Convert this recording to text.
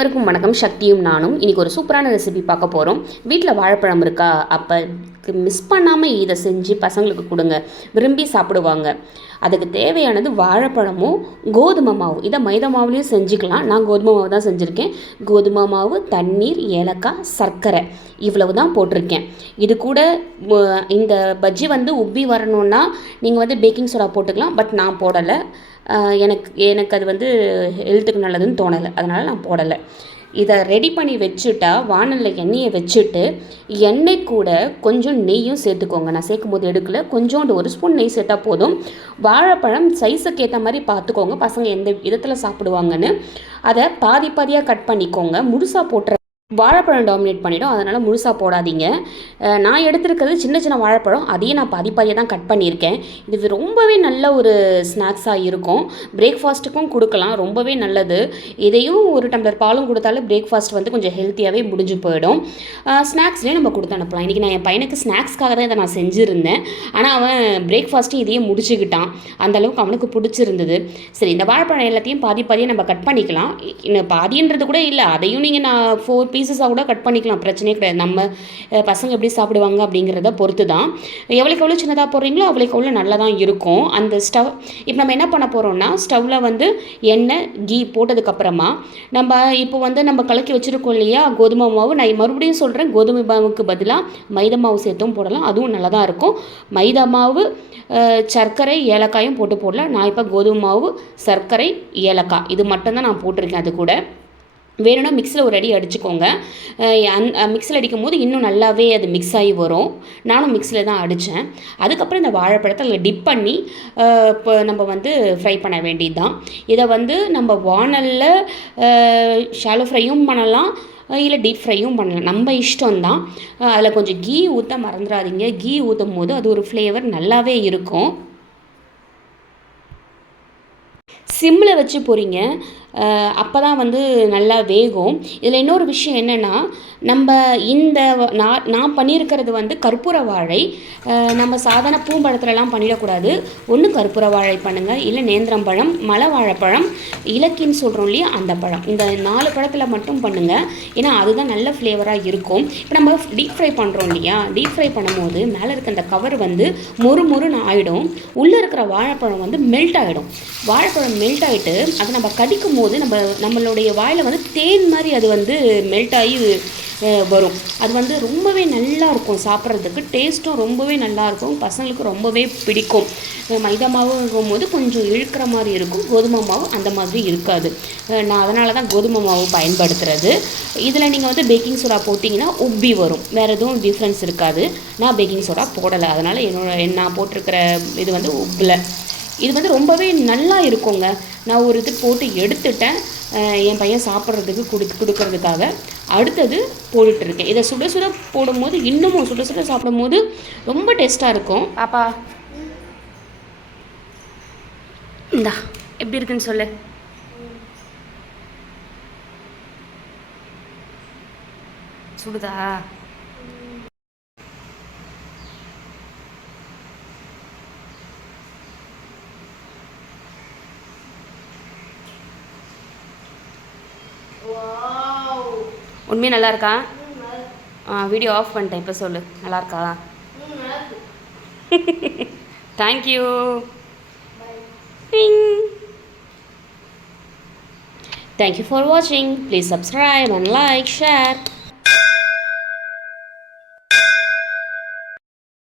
அனைவருக்கும் வணக்கம். சக்தியும் நானும் இன்றைக்கி ஒரு சூப்பரான ரெசிபி பார்க்க போகிறோம். வீட்டில் வாழைப்பழம் இருக்கா? அப்போ மிஸ் பண்ணாமல் இதை செஞ்சு பசங்களுக்கு கொடுங்க, விரும்பி சாப்பிடுவாங்க. அதுக்கு தேவையானது வாழைப்பழமும் கோதுமை மாவு. இதை மைதா மாவுலேயும் செஞ்சுக்கலாம். நான் கோதுமை மாவு தான் செஞ்சுருக்கேன். கோதுமை மாவு, தண்ணீர், ஏலக்காய், சர்க்கரை இவ்வளவு தான் போட்டிருக்கேன். இது கூட இந்த பஜ்ஜி உப்பி வரணுன்னா நீங்கள் பேக்கிங் சோடா போட்டுக்கலாம். பட் நான் போடலை. எனக்கு அது ஹெல்த்துக்கு நல்லதுன்னு தோணலை, அதனால் நான் போடலை. இதை ரெடி பண்ணி வச்சுட்டா வானலில் எண்ணெயை வச்சுட்டு எண்ணெய் கூட கொஞ்சம் நெய்யும் சேர்த்துக்கோங்க. நான் சேர்க்கும் போது எடுக்கல, கொஞ்சோண்டு 1 ஸ்பூன் நெய் சேர்த்தால் போதும். வாழைப்பழம் சைஸுக்கு ஏற்ற மாதிரி பார்த்துக்கோங்க, பசங்க எந்த விதத்தில் சாப்பிடுவாங்கன்னு. அதை பாதி பாதியாக கட் பண்ணிக்கோங்க. முழுசாக போட்டுற வாழைப்பழம் டாமினேட் பண்ணிவிடும், அதனால் முழுசாக போடாதீங்க. நான் எடுத்துருக்கிறது சின்ன சின்ன வாழைப்பழம், அதையே நான் பாதி பாதியாக தான் கட் பண்ணியிருக்கேன். இது ரொம்பவே நல்ல ஒரு ஸ்நாக்ஸாக இருக்கும். பிரேக்ஃபாஸ்ட்டுக்கும் கொடுக்கலாம், ரொம்பவே நல்லது. இதையும் ஒரு டம்ளர் பாலும் கொடுத்தாலும் பிரேக்ஃபாஸ்ட் கொஞ்சம் ஹெல்த்தியாகவே முடிஞ்சு போயிடும். ஸ்நாக்ஸ்லேயே நம்ம கொடுத்து அனுப்பலாம். இன்றைக்கி நான் என் பையனுக்கு ஸ்நாக்ஸ்க்காக தான் இதை நான் செஞ்சுருந்தேன். ஆனால் அவன் பிரேக்ஃபாஸ்ட்டும் இதையே முடிச்சுக்கிட்டான். அந்தளவுக்கு அவனுக்கு பிடிச்சிருந்தது. சரி, இந்த வாழைப்பழம் எல்லாத்தையும் பாதி பாதியாக நம்ம கட் பண்ணிக்கலாம். இன்னும் பாதின்றது கூட இல்லை, அதையும் நீங்கள் நான் 4 பீசஸாக கூட கட் பண்ணிக்கலாம், பிரச்சனையே கிடையாது. நம்ம பசங்க எப்படி சாப்பிடுவாங்க அப்படிங்கிறத பொறுத்து தான். எவ்வளோக்கு எவ்வளோ சின்னதாக போடுறீங்களோ அவ்வளோக்கு எவ்வளோ நல்லா தான் இருக்கும். அந்த ஸ்டவ் இப்போ நம்ம என்ன பண்ண போகிறோம்னா, ஸ்டவ்வில் எண்ணெய் கீ போட்டதுக்கப்புறமா இப்போ நம்ம கலக்கி வச்சுருக்கோம் இல்லையா கோதுமை மாவு. நான் மறுபடியும் சொல்கிறேன், கோதுமை மாவுக்கு பதிலாக மைதா மாவு சேர்த்தும் போடலாம், அதுவும் நல்லா தான் இருக்கும். மைதா மாவு, சர்க்கரை, ஏலக்காயும் போட்டு போடலாம். நான் இப்போ கோதுமை மாவு, சர்க்கரை, ஏலக்காய் இது மட்டும்தான் நான் போட்டிருக்கேன். அது கூட வேணும்னா மிக்ஸில் ஒரு அடி அடிச்சுக்கோங்க. மிக்ஸில் அடிக்கும் போது இன்னும் நல்லாவே அது மிக்ஸ் ஆகி வரும். நானும் மிக்ஸில் தான் அடித்தேன். அதுக்கப்புறம் இந்த வாழைப்பழத்தை அதில் டிப் பண்ணி இப்போ நம்ம ஃப்ரை பண்ண வேண்டியது தான். இதை நம்ம வானலில் ஷாலோ ஃப்ரையும் பண்ணலாம், இல்லை டீப் ஃப்ரையும் பண்ணலாம், நம்ம இஷ்டம்தான். அதில் கொஞ்சம் கீ ஊற்ற மறந்துடாதீங்க. கீ ஊற்றும் போது அது ஒரு ஃப்ளேவர் நல்லாவே இருக்கும். சிம்மில் வச்சு பொரிங்க, அப்போ தான் நல்லா வேகும். இதில் இன்னொரு விஷயம் என்னென்னா, நம்ம நான் பண்ணியிருக்கிறது கற்பூர வாழை. நம்ம சாதாரண பூம்பழத்துலலாம் பண்ணிடக்கூடாது. ஒன்று கற்பூர வாழை பண்ணுங்கள், இல்லை நேந்திரம்பழம், மலை வாழைப்பழம், இலக்கின்னு சொல்கிறோம் இல்லையா அந்த பழம். இந்த 4 பழத்தில் மட்டும் பண்ணுங்கள், ஏன்னா அதுதான் நல்ல ஃப்ளேவராக இருக்கும். இப்போ நம்ம டீப் ஃப்ரை பண்ணுறோம் இல்லையா, டீப் ஃப்ரை பண்ணும்போது மேலே இருக்க அந்த கவர் மொறுன்னு ஆகிடும். உள்ளே இருக்கிற வாழைப்பழம் மெல்ட் ஆகிடும். வாழைப்பழம் மெல்ட் ஆகிட்டு அதை நம்ம கடிக்கும் போது நம்மளுடைய வாயில் தேன் மாதிரி அது மெல்ட் ஆகி வரும். அது ரொம்பவே நல்லாயிருக்கும், சாப்பிட்றதுக்கு டேஸ்ட்டும் ரொம்பவே நல்லாயிருக்கும், பசங்களுக்கு ரொம்பவே பிடிக்கும். மைதா மாவுங்கும் போது கொஞ்சம் இழுக்கிற மாதிரி இருக்கும், கோதுமை மாவு அந்த மாதிரி இருக்காது. நான் அதனால தான் கோதுமை மாவு பயன்படுத்துகிறது. இதில் நீங்கள் பேக்கிங் சோடா போட்டிங்கன்னா உப்பி வரும், வேறு எதுவும் டிஃப்ரென்ஸ் இருக்காது. நான் பேக்கிங் சோடா போடலை, அதனால் நான் போட்டிருக்கிற இது உப்பில் இது ரொம்பவே நல்லா இருக்குங்க. நான் ஒரு இது போட்டு எடுத்துட்டேன், என் பையன் சாப்பிட்றதுக்கு கொடுக்கறதுக்காக. அடுத்தது போட்டுட்ருக்கேன். இதை சுட சுட போடும்போது இன்னமும் சுட சுட சாப்பிடும்போது ரொம்ப டேஸ்ட்டாக இருக்கும். பாப்பா இந்தா எப்படி இருக்குன்னு சொல்லு. சுடுதா? உண்மையாக நல்லா இருக்கா? வீடியோ ஆஃப் பண்ணிட்டேன், இப்போ சொல்லு, நல்லா இருக்கா? Thank you. Thank you for watching. Please subscribe and like, share.